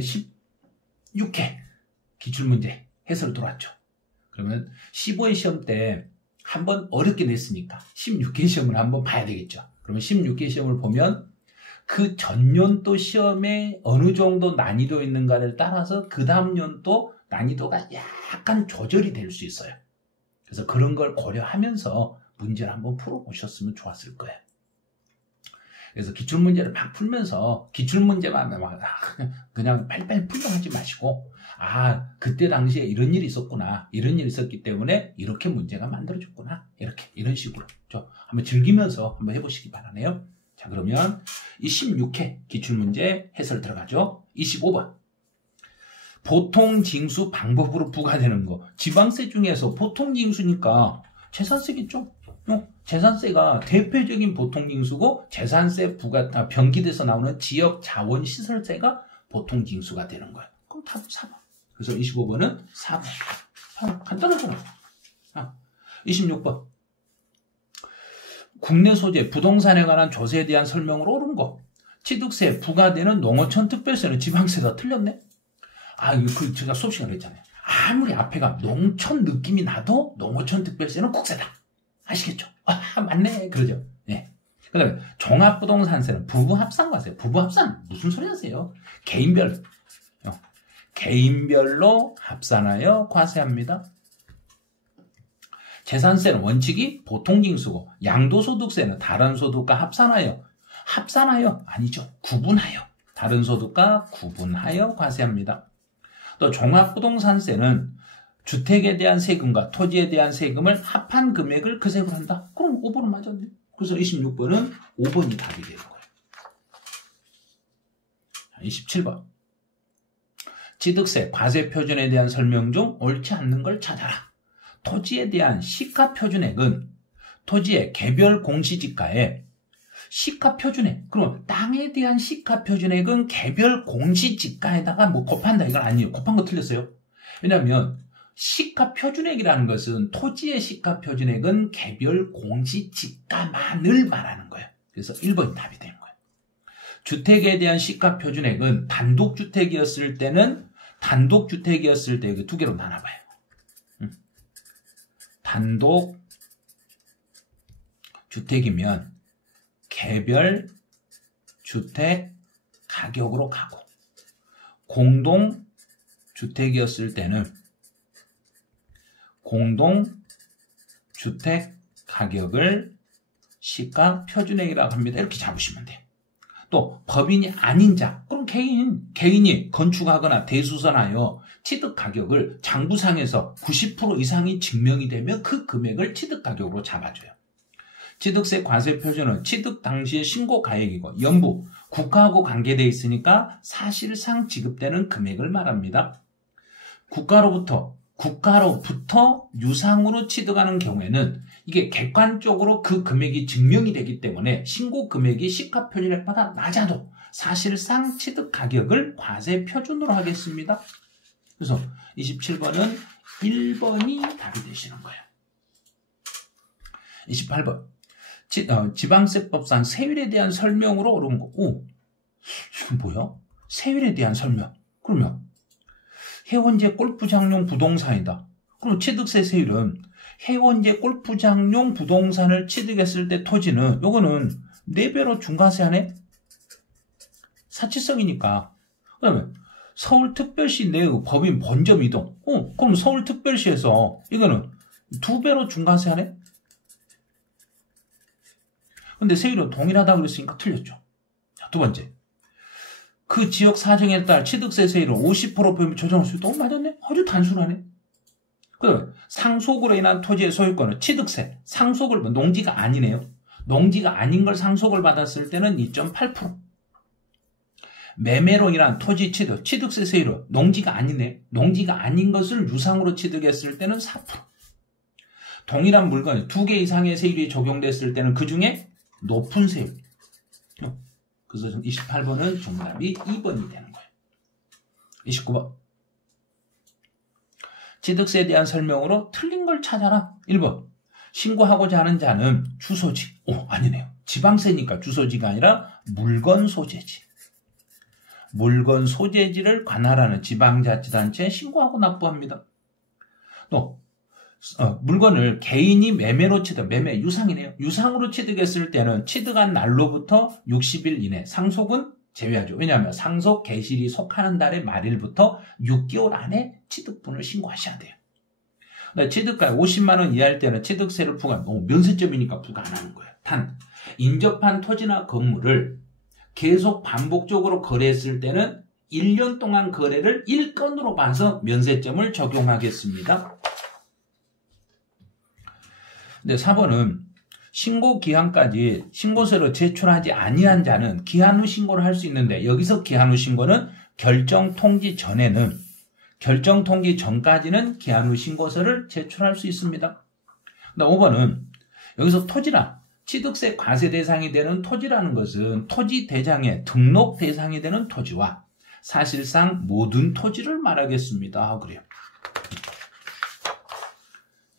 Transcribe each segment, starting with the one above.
16회 기출문제 해설 들어왔죠. 그러면 15회 시험 때 한번 어렵게 냈으니까 16회 시험을 한번 봐야 되겠죠. 그러면 16회 시험을 보면 그 전년도 시험에 어느 정도 난이도 있는가를 따라서 그 다음 연도 난이도가 약간 조절이 될 수 있어요. 그래서 그런 걸 고려하면서 문제를 한번 풀어보셨으면 좋았을 거예요. 그래서 기출문제를 막 풀면서 기출문제만 그냥 빨리빨리 풀려 하지 마시고 그때 당시에 이런 일이 있었구나. 이런 일이 있었기 때문에 이렇게 문제가 만들어졌구나. 이런 식으로 한번 즐기면서 한번 해보시기 바라네요. 자, 그러면 이 16회 기출문제 해설 들어가죠. 25번. 보통징수 방법으로 부과되는 거. 지방세 중에서 보통징수니까 재산세겠죠? 재산세가 대표적인 보통징수고 재산세 부과 변기돼서 나오는 지역자원시설세가 보통징수가 되는 거예요. 그럼 답 4번. 그래서 25번은 4번. 간단하잖아. 26번. 국내 소재 부동산에 관한 조세에 대한 설명으로 옳은 거. 취득세 부과되는 농어촌 특별세는 지방세가 틀렸네. 이거 제가 수업 시간에 했잖아요. 아무리 앞에가 농촌 느낌이 나도 농어촌 특별세는 국세다. 아시겠죠? 맞네. 그러죠. 예. 그 다음에 종합부동산세는 부부합산과세. 부부합산 무슨 소리 하세요? 개인별로 합산하여 과세합니다. 재산세는 원칙이 보통징수고 양도소득세는 다른 소득과 합산하여 아니죠. 구분하여 다른 소득과 구분하여 과세합니다. 또 종합부동산세는 주택에 대한 세금과 토지에 대한 세금을 합한 금액을 그 세금을 한다. 그럼 5번은 맞았네. 그래서 26번은 5번이 답이 되는 거예요. 27번. 취득세 과세 표준에 대한 설명 중 옳지 않는 걸 찾아라. 토지에 대한 시가표준액은 토지의 개별 공시지가에 시가표준액, 그럼 땅에 대한 시가표준액은 개별 공시지가에다가 곱한다. 이건 아니에요. 곱한 거 틀렸어요. 왜냐하면 시가표준액이라는 것은 토지의 시가표준액은 개별 공시지가만을 말하는 거예요. 그래서 1번이 답이 되는 거예요. 주택에 대한 시가표준액은 단독주택이었을 때는 그 두 개로 나눠봐요. 단독주택이면 개별 주택 가격으로 가고 공동주택이었을 때는 공동주택 가격을 시가표준액이라고 합니다. 이렇게 잡으시면 돼요. 또 법인이 아닌 자, 그럼 개인이 건축하거나 대수선하여 취득 가격을 장부상에서 90% 이상이 증명이 되면 그 금액을 취득 가격으로 잡아줘요. 취득세 과세 표준은 취득 당시의 신고 가액이고 연부, 국가하고 관계되어 있으니까 사실상 지급되는 금액을 말합니다. 국가로부터 유상으로 취득하는 경우에는 이게 객관적으로 그 금액이 증명이 되기 때문에 신고 금액이 시가표준액보다 낮아도 사실상 취득 가격을 과세 표준으로 하겠습니다. 그래서 27번은 1번이 답이 되시는 거예요. 28번. 지방세법상 세율에 대한 설명으로 옳은 거. 이건 뭐야? 세율에 대한 설명. 그러면 해원제 골프장용 부동산이다. 그럼 취득세 세율은 해원제 골프장용 부동산을 취득했을 때 토지는 요거는 4배로 중과세하네? 사치성이니까. 그러면 서울특별시 내의 법인 본점 이동. 그럼 서울특별시에서 이거는 2배로 중과세하네? 근데 세율은 동일하다고 그랬으니까 틀렸죠. 자, 두 번째. 그 지역 사정에 따라 취득세 세율은 50% 조정할 수 있다고 맞았네? 아주 단순하네. 그다음에 상속으로 인한 토지의 소유권은 취득세, 농지가 아니네요. 농지가 아닌 걸 상속을 받았을 때는 2.8%. 매매로 인한 토지 취득세 세율은 농지가 아니네. 농지가 아닌 것을 유상으로 취득했을 때는 4%. 동일한 물건 2개 이상의 세율이 적용됐을 때는 그 중에 높은 세율. 그래서 28번은 정답이 2번이 되는 거예요. 29번. 취득세에 대한 설명으로 틀린 걸 찾아라. 1번. 신고하고자 하는 자는 주소지. 아니네요. 지방세니까 주소지가 아니라 물건 소재지. 물건 소재지를 관할하는 지방자치단체에 신고하고 납부합니다. 또 물건을 개인이 매매로 취득, 매매 유상이네요. 유상으로 취득했을 때는 취득한 날로부터 60일 이내, 상속은 제외하죠. 왜냐하면 상속 개실이 속하는 달의 말일부터 6개월 안에 취득분을 신고하셔야 돼요. 취득가 50만 원 이하일 때는 취득세를 면세점이니까 부과 안 하는 거예요. 단, 인접한 토지나 건물을 계속 반복적으로 거래했을 때는 1년 동안 거래를 1건으로 봐서 면세점을 적용하겠습니다. 근데 4번은 신고 기한까지 신고서를 제출하지 아니한 자는 기한 후 신고를 할 수 있는데, 여기서 기한 후 신고는 결정 통지 전에는, 결정 통지 전까지는 기한 후 신고서를 제출할 수 있습니다. 근데 5번은 여기서 토지나 취득세 과세 대상이 되는 토지라는 것은 토지 대장의 등록 대상이 되는 토지와 사실상 모든 토지를 말하겠습니다. 그래요.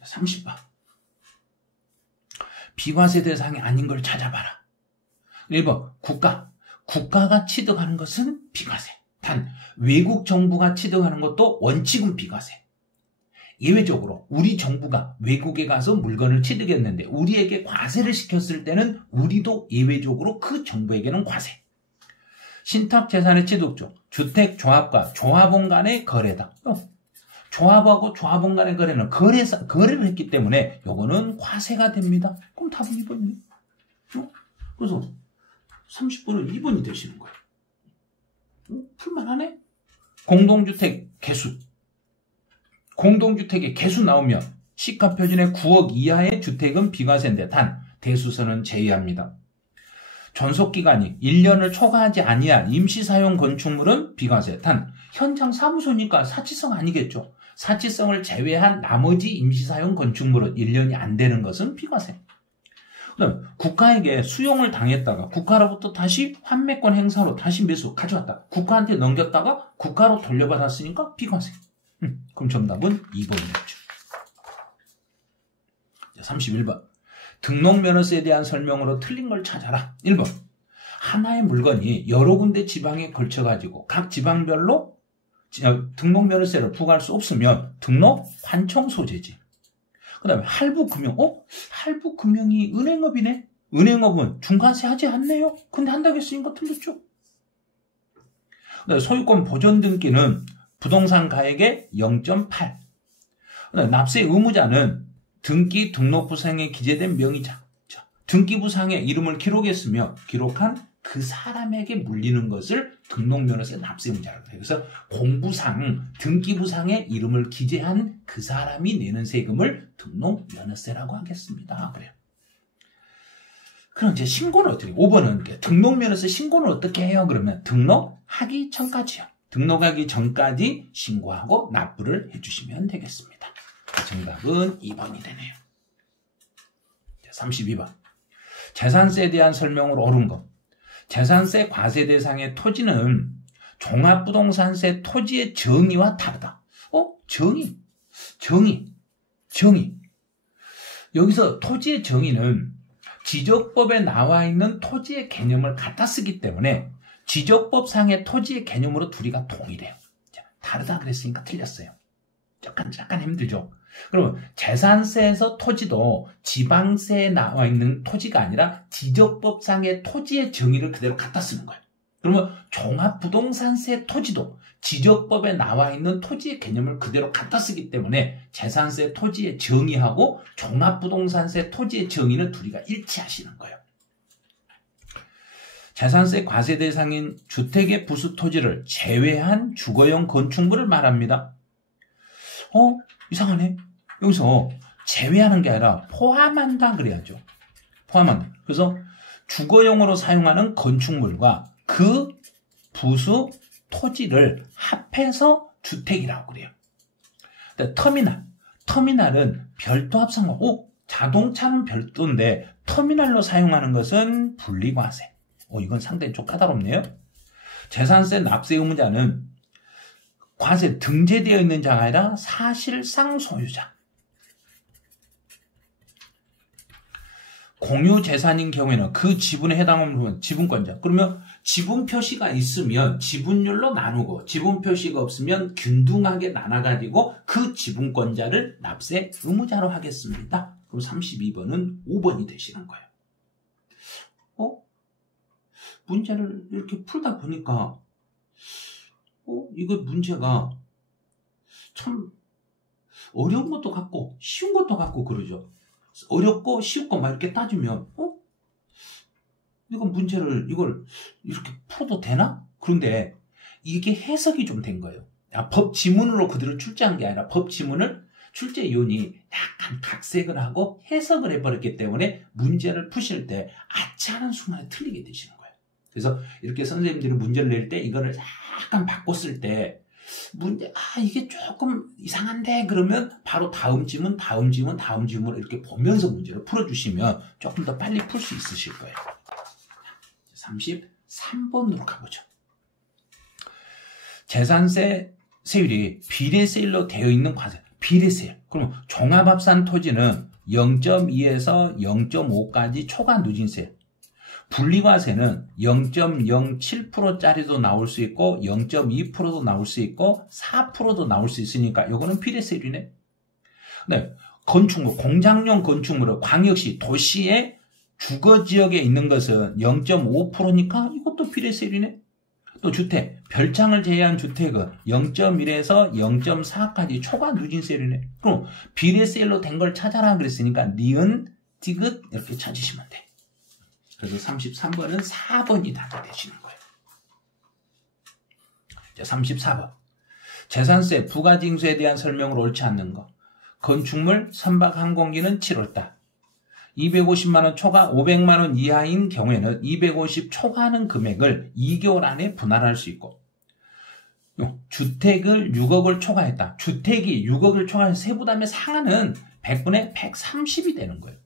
30번. 비과세 대상이 아닌 걸 찾아봐라. 1번 국가가 취득하는 것은 비과세. 단 외국 정부가 취득하는 것도 원칙은 비과세. 예외적으로 우리 정부가 외국에 가서 물건을 취득했는데 우리에게 과세를 시켰을 때는 우리도 예외적으로 그 정부에게는 과세. 신탁재산의 취득조, 주택조합과 조합원 간의 거래다. 조합하고 조합원 간의 거래는 거래를 했기 때문에 요거는 과세가 됩니다. 그럼 답은 2번이네. 그래서 30번은 2번이 되시는 거예요. 풀만하네? 공동주택 개수. 공동주택의 개수 나오면 시가표준의 9억 이하의 주택은 비과세인데 단 대수선은 제외합니다. 존속기간이 1년을 초과하지 아니한 임시사용 건축물은 비과세. 단 현장 사무소니까 사치성 아니겠죠. 사치성을 제외한 나머지 임시사용 건축물은 1년이 안 되는 것은 비과세. 그다음 국가에게 수용을 당했다가 국가로부터 다시 환매권 행사로 다시 매수 가져왔다. 국가한테 넘겼다가 국가로 돌려받았으니까 비과세. 그럼 정답은 2번이겠죠. 31번. 등록면허세에 대한 설명으로 틀린 걸 찾아라. 1번. 하나의 물건이 여러 군데 지방에 걸쳐가지고 각 지방별로 등록면허세를 부과할 수 없으면 등록 환청 소재지. 그 다음에 할부금융. 할부금융이 은행업이네. 은행업은 중간세 하지 않네요. 근데 한다고 했으니까 틀렸죠. 그 다음에 소유권 보존 등기는 부동산 가액의 0.8. 납세 의무자는 등기 등록부상에 기재된 명의자. 등기부상에 이름을 기록했으며 기록한 그 사람에게 물리는 것을 등록면허세 납세 의무자라고 해요. 그래서 공부상, 등기부상에 이름을 기재한 그 사람이 내는 세금을 등록면허세라고 하겠습니다. 그래요. 그럼 이제 신고는 어떻게 해요? 5번은 등록면허세 신고는 어떻게 해요? 그러면 등록하기 전까지요. 등록하기 전까지 신고하고 납부를 해주시면 되겠습니다. 정답은 2번이 되네요. 32번. 재산세에 대한 설명으로 옳은 것. 재산세 과세 대상의 토지는 종합부동산세 토지의 정의와 다르다. 정의. 여기서 토지의 정의는 지적법에 나와 있는 토지의 개념을 갖다 쓰기 때문에 지적법상의 토지의 개념으로 둘이가 동일해요. 다르다 그랬으니까 틀렸어요. 약간 힘들죠. 그러면 재산세에서 토지도 지방세에 나와 있는 토지가 아니라 지적법상의 토지의 정의를 그대로 갖다 쓰는 거예요. 그러면 종합부동산세 토지도 지적법에 나와 있는 토지의 개념을 그대로 갖다 쓰기 때문에 재산세 토지의 정의하고 종합부동산세 토지의 정의는 둘이가 일치하시는 거예요. 재산세 과세 대상인 주택의 부수 토지를 제외한 주거용 건축물을 말합니다. 이상하네. 여기서 제외하는 게 아니라 포함한다 그래야죠. 포함한다. 그래서 주거용으로 사용하는 건축물과 그 부수 토지를 합해서 주택이라고 그래요. 터미널은 별도 합성하고 자동차는 별도인데 터미널로 사용하는 것은 분리과세. 이건 상당히 좀 까다롭네요. 재산세 납세 의무자는 과세 등재되어 있는 자가 아니라 사실상 소유자. 공유 재산인 경우에는 그 지분에 해당하는 지분권자. 그러면 지분 표시가 있으면 지분율로 나누고 지분 표시가 없으면 균등하게 나눠가지고 그 지분권자를 납세 의무자로 하겠습니다. 그럼 32번은 5번이 되시는 거예요. 문제를 이렇게 풀다 보니까 이거 문제가 참 어려운 것도 같고 쉬운 것도 같고 그러죠. 어렵고 쉬운 거 막 이렇게 따지면 이거 문제를 이걸 이렇게 풀어도 되나? 그런데 이게 해석이 좀 된 거예요. 법 지문으로 그대로 출제한 게 아니라 법 지문을 출제위원이 약간 각색을 하고 해석을 해버렸기 때문에 문제를 푸실 때 아차하는 순간에 틀리게 되시는 거예요. 그래서 이렇게 선생님들이 문제를 낼 때 이거를 약간 바꿨을 때 문제 이게 조금 이상한데 그러면 바로 다음 지문으로 이렇게 보면서 문제를 풀어주시면 조금 더 빨리 풀 수 있으실 거예요. 33번으로 가보죠. 재산세 세율이 비례세율로 되어 있는 과세. 비례세율. 그럼 종합합산 토지는 0.2에서 0.5까지 초과 누진세. 분리과세는 0.07%짜리도 나올 수 있고 0.2%도 나올 수 있고 4%도 나올 수 있으니까 이거는 비례세율이네. 네, 건축물, 공장용 건축물은 광역시, 도시의 주거지역에 있는 것은 0.5%니까 이것도 비례세율이네. 또 주택, 별장을 제외한 주택은 0.1에서 0.4까지 초과 누진세율이네. 그럼 비례세율로 된 걸 찾아라 그랬으니까 니은, 디귿 이렇게 찾으시면 돼. 그래서 33번은 4번이 답이 되시는 거예요. 자, 34번. 재산세, 부가징수에 대한 설명을 옳지 않는 거. 건축물, 선박 항공기는 7월달. 250만원 초과 500만원 이하인 경우에는 250 초과하는 금액을 2개월 안에 분할할 수 있고, 주택을 6억을 초과했다. 주택이 6억을 초과해서 세부담의 상한은 100분의 130이 되는 거예요.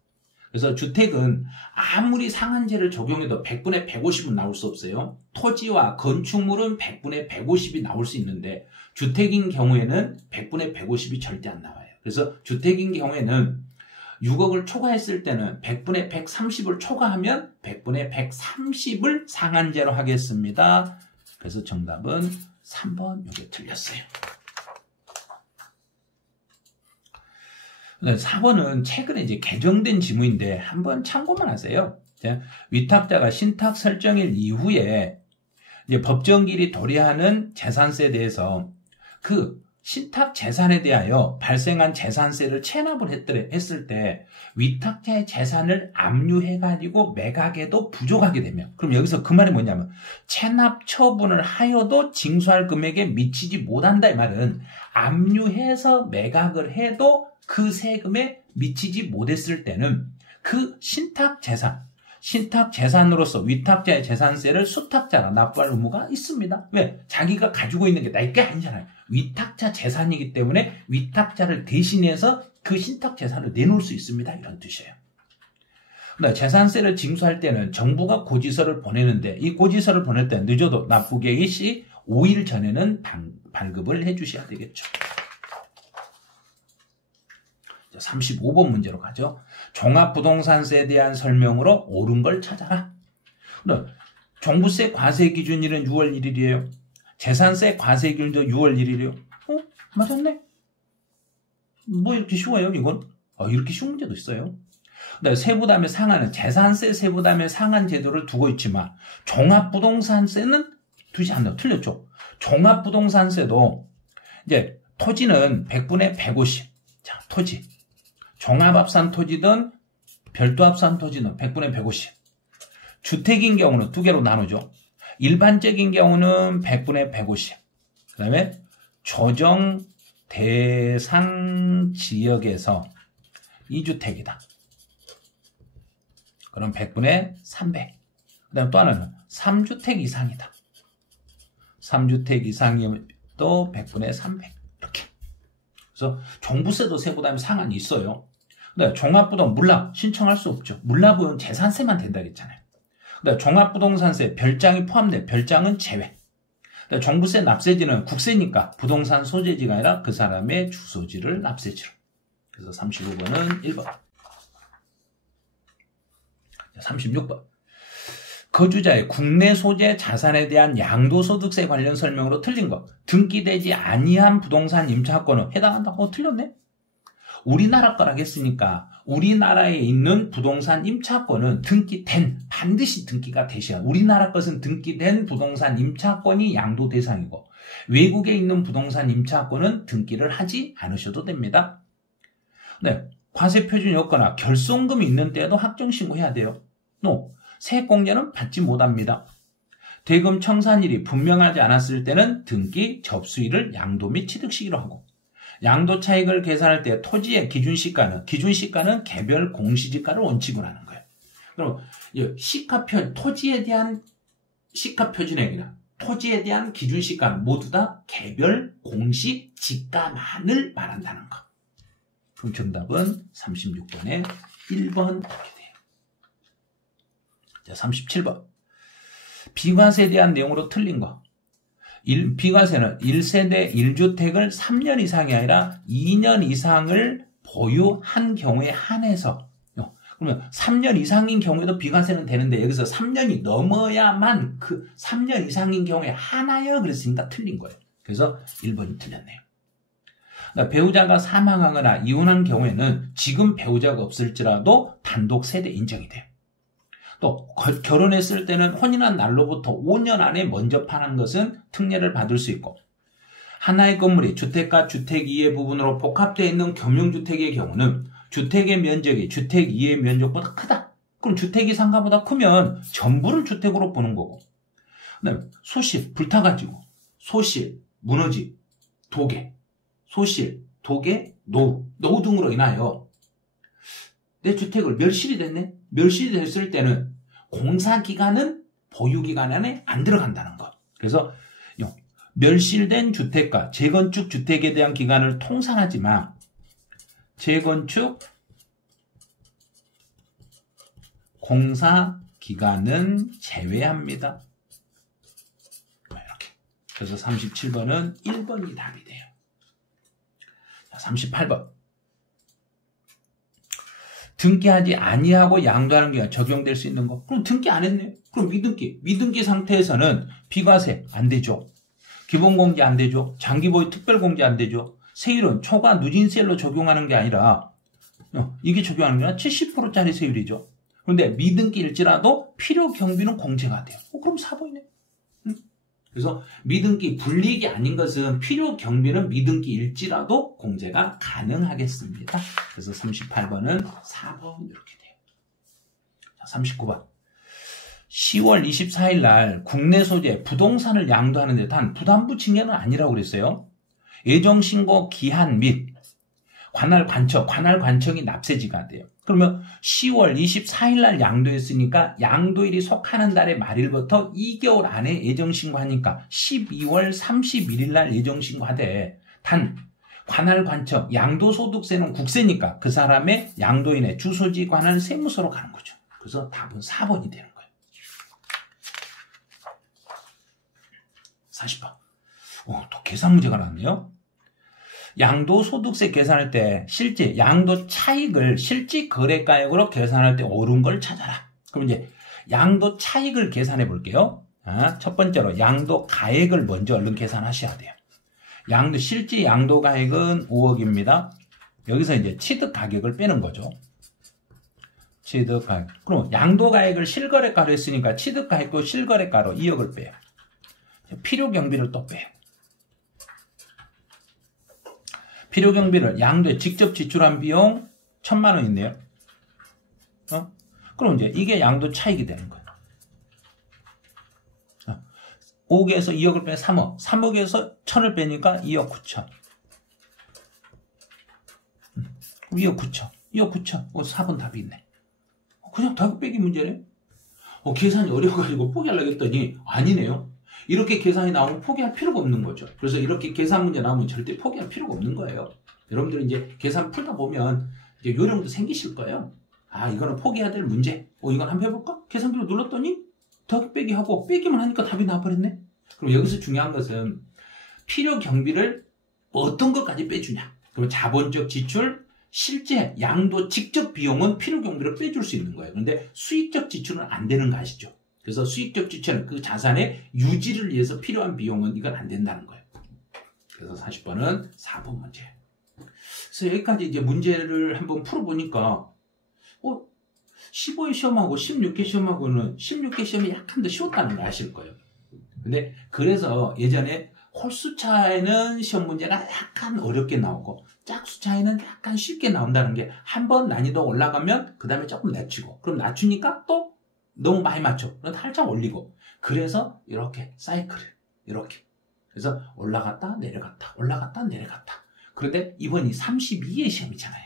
그래서 주택은 아무리 상한제를 적용해도 100분의 150은 나올 수 없어요. 토지와 건축물은 100분의 150이 나올 수 있는데 주택인 경우에는 100분의 150이 절대 안 나와요. 그래서 주택인 경우에는 6억을 초과했을 때는 100분의 130을 초과하면 100분의 130을 상한제로 하겠습니다. 그래서 정답은 3번 이게 틀렸어요. 4번은 최근에 이제 개정된 지문인데 한번 참고만 하세요. 위탁자가 신탁 설정일 이후에 이제 법정기일이 도래하는 재산세에 대해서 그 신탁 재산에 대하여 발생한 재산세를 체납을 했을 때 위탁자의 재산을 압류해가지고 매각에도 부족하게 되면, 그럼 여기서 그 말이 뭐냐면 체납 처분을 하여도 징수할 금액에 미치지 못한다. 이 말은 압류해서 매각을 해도 그 세금에 미치지 못했을 때는 그 신탁 재산으로서 위탁자의 재산세를 수탁자가 납부할 의무가 있습니다. 왜? 자기가 가지고 있는 게 나의 게 아니잖아요. 위탁자 재산이기 때문에 위탁자를 대신해서 그 신탁 재산을 내놓을 수 있습니다. 이런 뜻이에요. 재산세를 징수할 때는 정부가 고지서를 보내는데 이 고지서를 보낼 때 늦어도 납부 개시 시 5일 전에는 발급을 해주셔야 되겠죠. 35번 문제로 가죠. 종합부동산세에 대한 설명으로 옳은 걸 찾아라. 종부세 과세 기준일은 6월 1일이에요. 재산세 과세 기준도 6월 1일이에요. 맞았네. 뭐 이렇게 쉬워요, 이건? 이렇게 쉬운 문제도 있어요. 세부담의 상한은 재산세 세부담의 상한 제도를 두고 있지만 종합부동산세는 두지 않나요? 틀렸죠. 종합부동산세도 이제 토지는 100분의 150. 자, 토지. 종합합산 토지든 별도합산 토지는 100분의 150. 주택인 경우는 두 개로 나누죠. 일반적인 경우는 100분의 150. 그 다음에 조정 대상 지역에서 2주택이다. 그럼 100분의 300. 그 다음에 또 하나는 3주택 이상이다. 3주택 이상이면 또 100분의 300. 이렇게. 그래서 종부세도 세부담 상한이 있어요. 근데 종합부동 물납 신청할 수 없죠. 물납은 재산세만 된다 했잖아요. 근데 종합부동산세 별장이 포함된 별장은 제외. 근데 종부세 납세지는 국세니까 부동산 소재지가 아니라 그 사람의 주소지를 납세지로. 그래서 35번은 1번. 36번. 거주자의 국내 소재 자산에 대한 양도소득세 관련 설명으로 틀린 것. 등기되지 아니한 부동산 임차권은 해당한다. 틀렸네. 우리나라 거라겠으니까 우리나라에 있는 부동산 임차권은 등기된, 반드시 등기가 되셔야, 우리나라 것은 등기된 부동산 임차권이 양도 대상이고 외국에 있는 부동산 임차권은 등기를 하지 않으셔도 됩니다. 네, 과세표준이었거나 결손금이 있는 때에도 확정신고해야 돼요. 세액공제는 받지 못합니다. 대금 청산일이 분명하지 않았을 때는 등기 접수일을 양도 및 취득시기로 하고, 양도 차익을 계산할 때 토지의 기준시가는 개별 공시지가를 원칙으로 하는 거예요. 그럼 토지에 대한 시가표준액이나 토지에 대한 기준시가는 모두 다 개별 공시지가만을 말한다는 거. 그럼 정답은 36번에 1번 이렇게 돼요. 자, 37번. 비과세에 대한 내용으로 틀린 거. 비과세는 1세대 1주택을 3년 이상이 아니라 2년 이상을 보유한 경우에 한해서, 그러면 3년 이상인 경우에도 비과세는 되는데 여기서 3년이 넘어야만 그 3년 이상인 경우에 하나여 그랬으니까 틀린 거예요. 그래서 1번이 틀렸네요. 그러니까 배우자가 사망하거나 이혼한 경우에는 지금 배우자가 없을지라도 단독 세대 인정이 돼요. 또 결혼했을 때는 혼인한 날로부터 5년 안에 먼저 파는 것은 특례를 받을 수 있고, 하나의 건물이 주택과 주택 이해 부분으로 복합되어 있는 겸용주택의 경우는 주택의 면적이 주택 이해 면적보다 크다. 그럼 주택이 상가보다 크면 전부를 주택으로 보는 거고, 그다음에 소실, 불타가지고 소실, 무너지, 도계, 소실, 도계, 노후 등으로 인하여 내 주택을 멸실이 됐네? 멸실이 됐을 때는 공사기간은 보유기간 안에 안 들어간다는 것. 그래서 멸실된 주택과 재건축 주택에 대한 기간을 통상하지만 재건축 공사기간은 제외합니다. 이렇게. 그래서 37번은 1번이 답이 돼요. 자, 38번. 등기하지 아니하고 양도하는 게 적용될 수 있는 거. 그럼 등기 안 했네요. 그럼 미등기 상태에서는 비과세 안 되죠. 기본공제 안 되죠. 장기보유 특별공제 안 되죠. 세율은 초과 누진세율로 적용하는 게 아니라 이게 적용하는 게 아니라 70%짜리 세율이죠. 그런데 미등기일지라도 필요 경비는 공제가 돼요. 그럼 4번이네. 그래서 미등기 불이익이 아닌 것은 필요 경비는 미등기일지라도 공제가 가능하겠습니다. 그래서 38번은 4번 이렇게 돼요. 자, 39번. 10월 24일 날 국내 소재 부동산을 양도하는데 단 부담부 징계는 아니라고 그랬어요. 예정신고 기한 및 관할 관청이 납세지가 돼요. 그러면 10월 24일 날 양도했으니까 양도일이 속하는 달의 말일부터 2개월 안에 예정신고하니까 12월 31일 날 예정신고하되, 단 관할 관청 양도소득세는 국세니까 그 사람의 양도인의 주소지 관할 세무서로 가는 거죠. 그래서 답은 4번이 되는 거예요. 40번. 또 계산 문제가 나왔네요. 양도소득세 계산할 때 실제 양도 차익을 실질 거래가액으로 계산할 때 옳은 걸 찾아라. 그럼 이제 양도 차익을 계산해 볼게요. 첫 번째로 양도 가액을 먼저 얼른 계산하셔야 돼요. 실제 양도 가액은 5억입니다. 여기서 이제 취득 가격을 빼는 거죠. 취득 가격. 그럼 양도 가액을 실거래가로 했으니까 취득 가액도 실거래가로 2억을 빼요. 필요 경비를 또 빼요. 필요 경비를 양도에 직접 지출한 비용 1,000만 원 있네요. 그럼 이제 이게 양도 차익이 되는 거예요. 5억에서 2억을 빼면 3억. 3억에서 1,000을 빼니까 2억 9천. 2억 9천. 2억 9천. 4번 답이 있네. 그냥 답 빼기 문제네. 계산이 어려워가지고 포기하려고 했더니 아니네요. 이렇게 계산이 나오면 포기할 필요가 없는 거죠. 그래서 이렇게 계산 문제 나오면 절대 포기할 필요가 없는 거예요. 여러분들 이제 계산 풀다 보면 이제 요령도 생기실 거예요. 이거는 포기해야 될 문제. 이건 한번 해볼까? 계산기로 눌렀더니 더하기 빼기 하고 빼기만 하니까 답이 나와버렸네. 그럼 여기서 중요한 것은 필요 경비를 어떤 것까지 빼주냐. 그럼 자본적 지출, 실제 양도 직접 비용은 필요 경비로 빼줄 수 있는 거예요. 그런데 수익적 지출은 안 되는 거 아시죠? 그래서 수익적 지출은 그 자산의 유지를 위해서 필요한 비용은 이건 안 된다는 거예요. 그래서 40번은 4번 문제. 그래서 여기까지 이제 문제를 한번 풀어보니까 15회 시험하고 16회 시험하고는 16회 시험이 약간 더 쉬웠다는 걸 아실 거예요. 근데 그래서 예전에 홀수차에는 시험 문제가 약간 어렵게 나오고 짝수차에는 약간 쉽게 나온다는 게 한 번 난이도 올라가면 그 다음에 조금 낮추고 그럼 낮추니까 또 너무 많이 맞춰. 그럼 살짝 올리고 그래서 이렇게 사이클을 이렇게 그래서 올라갔다 내려갔다 올라갔다 내려갔다. 그런데 이번이 32회 시험이잖아요.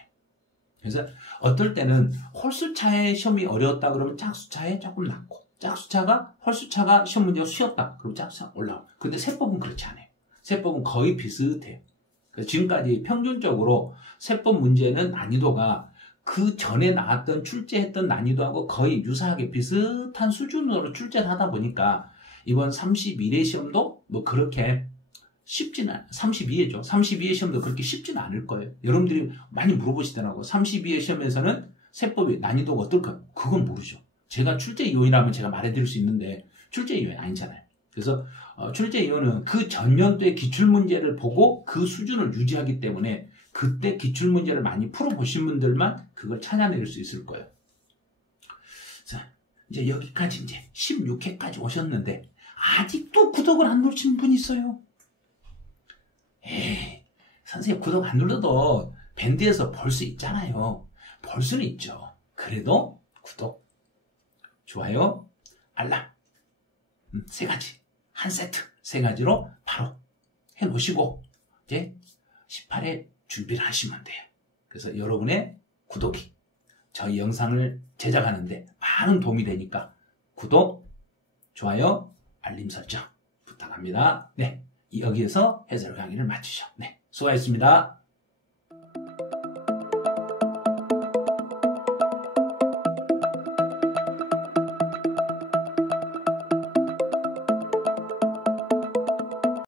그래서 어떨 때는 홀수차의 시험이 어려웠다 그러면 짝수차에 조금 낮고 짝수차가 홀수차가 시험 문제가 쉬웠다 그럼 짝수차 올라오고 근데 세법은 그렇지 않아요. 세법은 거의 비슷해요. 그래서 지금까지 평균적으로 세법 문제는 난이도가 그 전에 나왔던 출제했던 난이도하고 거의 유사하게 비슷한 수준으로 출제를 하다 보니까 이번 31회 시험도 뭐 그렇게 쉽지는 32회죠. 32회 시험도 그렇게 쉽지는 않을 거예요. 여러분들이 많이 물어보시더라고요. 32회 시험에서는 세법의 난이도가 어떨까? 그건 모르죠. 제가 출제 요인이라면 제가 말해드릴 수 있는데 출제 요인 아니잖아요. 그래서 출제 요인은 그 전년도의 기출문제를 보고 그 수준을 유지하기 때문에 그때 기출문제를 많이 풀어보신 분들만 그걸 찾아낼 수 있을 거예요. 자, 이제 여기까지 이제 16회까지 오셨는데 아직도 구독을 안 누르신 분 있어요. 에이, 선생님 구독 안 눌러도 밴드에서 볼 수 있잖아요. 볼 수는 있죠. 그래도 구독, 좋아요, 알람 세 가지, 한 세트 세 가지로 바로 해놓으시고 이제 18회 준비를 하시면 돼요. 그래서 여러분의 구독이 저희 영상을 제작하는데 많은 도움이 되니까 구독, 좋아요, 알림 설정 부탁합니다. 네, 여기에서 해설 강의를 마치죠. 네, 수고하셨습니다.